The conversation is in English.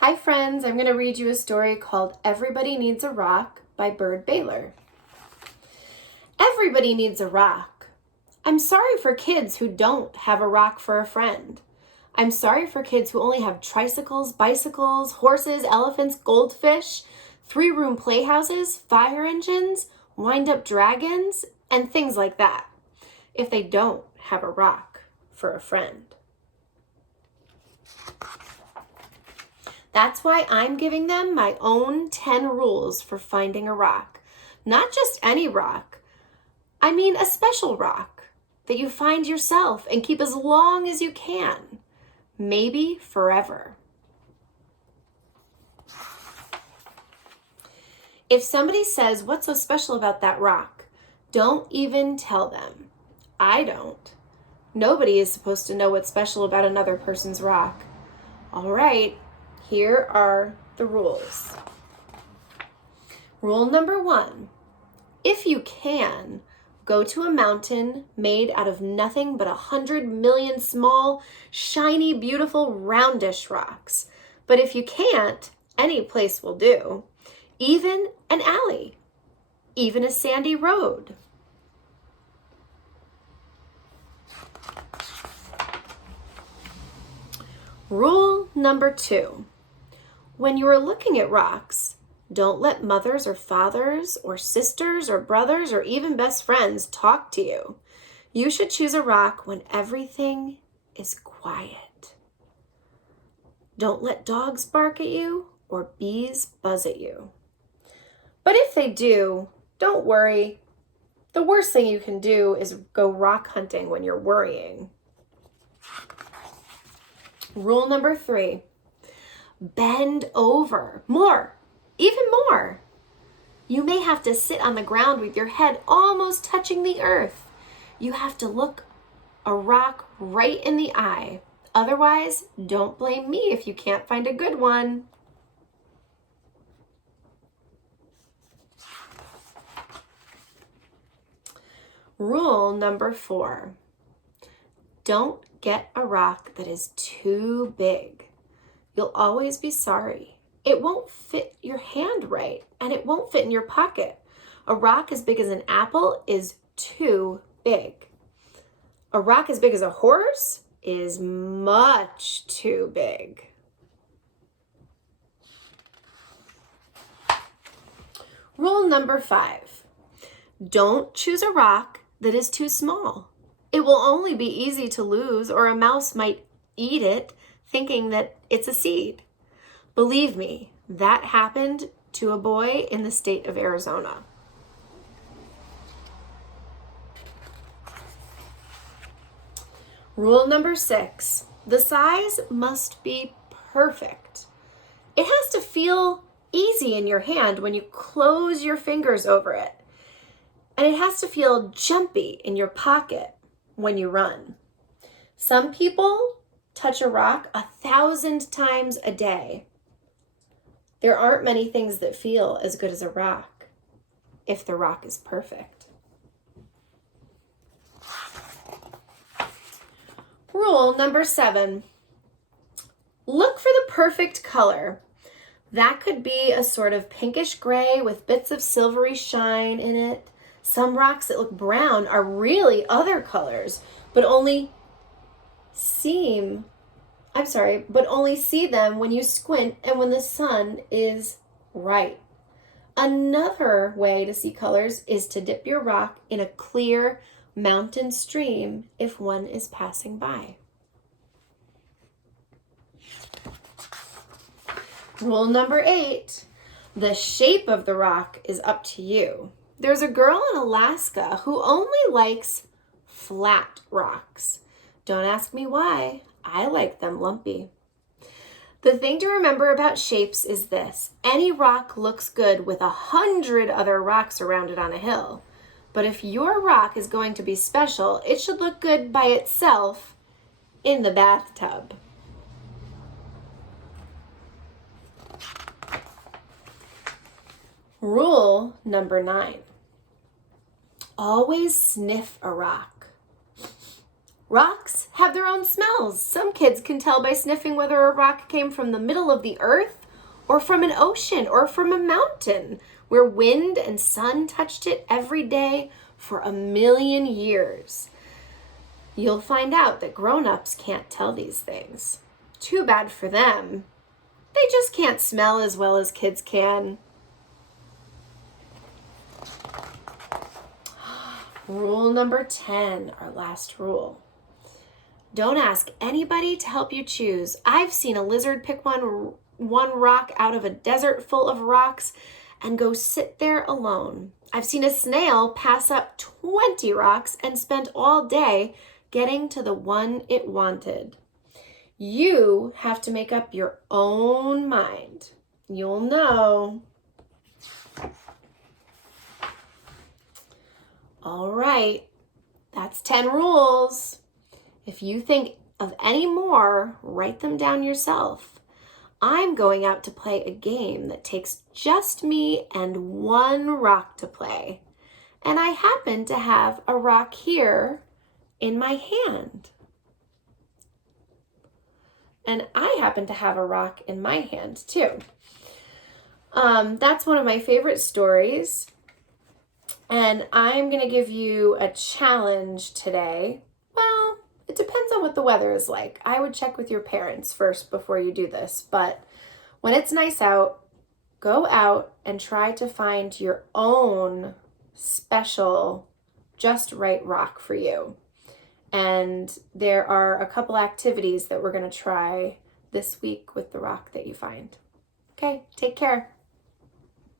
Hi friends, I'm going to read you a story called Everybody Needs a Rock by Bird Baylor. Everybody needs a rock. I'm sorry for kids who don't have a rock for a friend. I'm sorry for kids who only have tricycles, bicycles, horses, elephants, goldfish, 3-room playhouses, fire engines, wind-up dragons, and things like that, if they don't have a rock for a friend. That's why I'm giving them my own 10 rules for finding a rock. Not just any rock. I mean a special rock that you find yourself and keep as long as you can. Maybe forever. If somebody says, "What's so special about that rock?" don't even tell them. I don't. Nobody is supposed to know what's special about another person's rock. All right. Here are the rules. Rule number 1, if you can, go to a mountain made out of nothing but 100 million small, shiny, beautiful, roundish rocks. But if you can't, any place will do. Even an alley, even a sandy road. Rule number 2. When you are looking at rocks, don't let mothers or fathers or sisters or brothers or even best friends talk to you. You should choose a rock when everything is quiet. Don't let dogs bark at you or bees buzz at you. But if they do, don't worry. The worst thing you can do is go rock hunting when you're worrying. Rule number 3. Bend over. More. Even more. You may have to sit on the ground with your head almost touching the earth. You have to look a rock right in the eye. Otherwise, don't blame me if you can't find a good one. Rule number 4. Don't get a rock that is too big. You'll always be sorry. It won't fit your hand right, and it won't fit in your pocket. A rock as big as an apple is too big. A rock as big as a horse is much too big. Rule number 5. Don't choose a rock that is too small. It will only be easy to lose, or a mouse might eat it thinking that it's a seed. Believe me, that happened to a boy in the state of Arizona. Rule number 6. The size must be perfect. It has to feel easy in your hand when you close your fingers over it. And it has to feel jumpy in your pocket when you run. Some people touch a rock 1,000 times a day. There aren't many things that feel as good as a rock if the rock is perfect. Rule number 7. Look for the perfect color. That could be a sort of pinkish gray with bits of silvery shine in it. Some rocks that look brown are really other colors, but only see them when you squint and when the sun is right. Another way to see colors is to dip your rock in a clear mountain stream if one is passing by. Rule number 8. The shape of the rock is up to you. There's a girl in Alaska who only likes flat rocks. Don't ask me why. I like them lumpy. The thing to remember about shapes is this. Any rock looks good with 100 other rocks around it on a hill. But if your rock is going to be special, it should look good by itself in the bathtub. Rule number 9. Always sniff a rock. Rocks have their own smells. Some kids can tell by sniffing whether a rock came from the middle of the earth or from an ocean or from a mountain where wind and sun touched it every day for 1,000,000 years. You'll find out that grown-ups can't tell these things. Too bad for them. They just can't smell as well as kids can. Rule number 10, our last rule. Don't ask anybody to help you choose. I've seen a lizard pick one rock out of a desert full of rocks and go sit there alone. I've seen a snail pass up 20 rocks and spend all day getting to the one it wanted. You have to make up your own mind. You'll know. All right, that's 10 rules. If you think of any more, write them down yourself. I'm going out to play a game that takes just me and one rock to play. And I happen to have a rock here in my hand. And I happen to have a rock in my hand too. That's one of my favorite stories. And I'm going to give you a challenge today. Well, it depends on what the weather is like. I would check with your parents first before you do this. But when it's nice out, go out and try to find your own special, just right rock for you. And there are a couple activities that we're going to try this week with the rock that you find. Okay, take care.